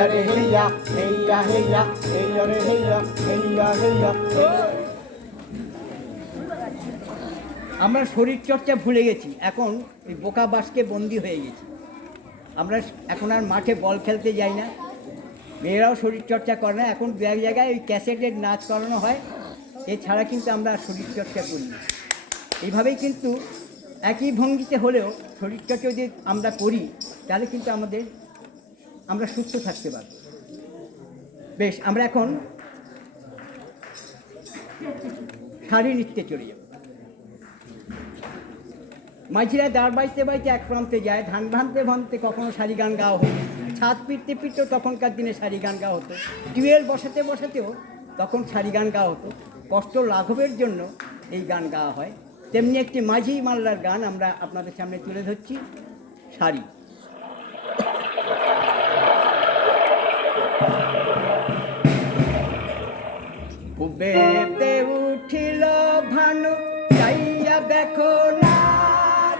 হেইয়া হেইয়া হেইয়া হেইয়া রে হেইয়া হেইয়া হেইয়া আমরা শরীর চর্চা ভুলে গেছি। এখন এই বোকা বাসকে বন্দি হয়ে গেছি। আমরা এখন আর মাঠে বল খেলতে যাই না। মেয়েরাও শরীর চর্চা করে না। এখন দু এক জায়গায় ওই ক্যাসেটের নাচ করানো হয়। এছাড়া কিন্তু আমরা শরীর চর্চা করি না। এইভাবেই কিন্তু একই ভঙ্গিতে হলেও শরীর চর্চা যদি আমরা করি, তাহলে কিন্তু আমাদের আমরা সুস্থ থাকতে পারব। বেশ, আমরা এখন শাড়ি নৃত্যে চলে যাব। মাঝিরা দাঁড় বাইতে বাইতে এক প্রান্তে যায়, ধান ভানতে ভানতে কখনো শাড়ি গান গাওয়া হতো ছাদ পিটতে পিটতেও তখনকার দিনে শাড়ি গান গাওয়া হতো। টিউবওয়েল বসাতে বসাতেও তখন শাড়ি গান গাওয়া হতো। কষ্ট লাঘবের জন্য এই গান গাওয়া হয়। তেমনি একটি মাঝি মাল্লার গান আমরা আপনাদের সামনে তুলে ধরছি, শাড়ি। কুবেতে উঠিল ভানু চাইয়া দেখো না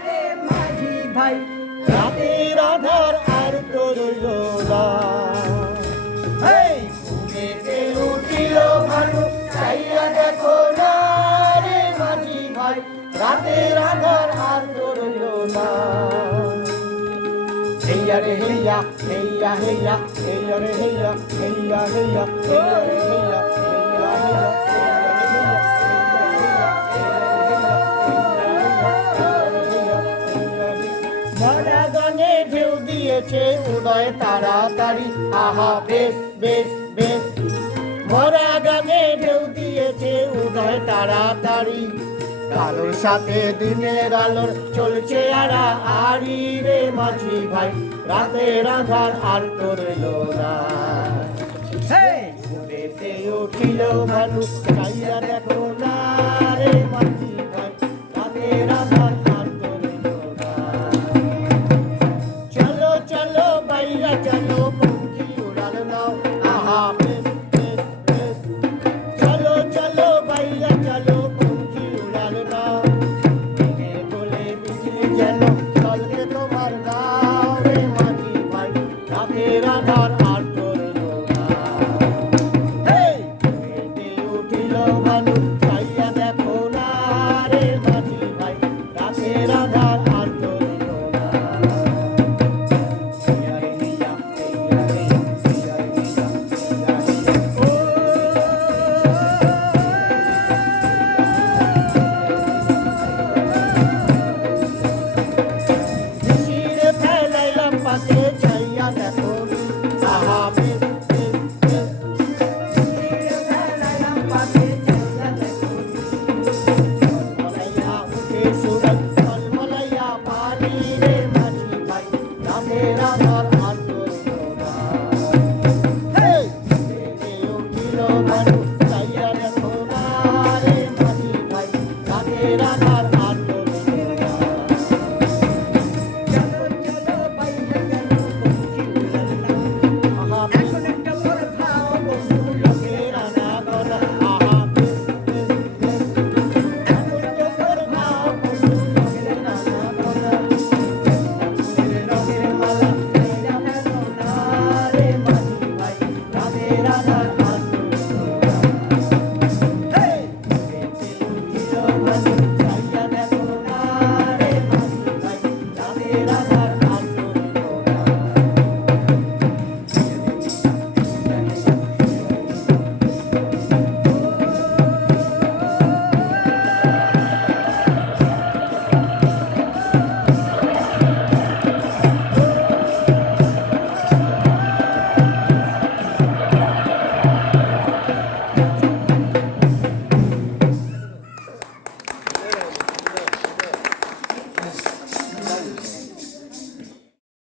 রে মাঝি ভাই। রাতের আধার আর তো রইল না। ঘুমেতে উঠিল ভানু চাইয়া দেখো না রে মাঝি ভাই। রাতের আধার আর তো রইল না। হেইয়া রে হেইয়া হেইয়া হেইয়া হেইয়া রে হেইয়া হেইয়া হেইয়া হেইয়া রে হেইয়া। দিয়েছে উদয় তাড়াতাড়ি। আহা বেশ বেশ বেশ। মরা গানে ঢেউ দিয়েছে উদয় তাড়াতাড়ি। কালোর সাথে দিনের আলোর চলছে আড়া আড়ি রে মাঝি ভাই। রাতের রাধার আর তোর না। ঘুরেতে উঠিল মানুষ চাইয়া দেখো না রে মাঝি Claro.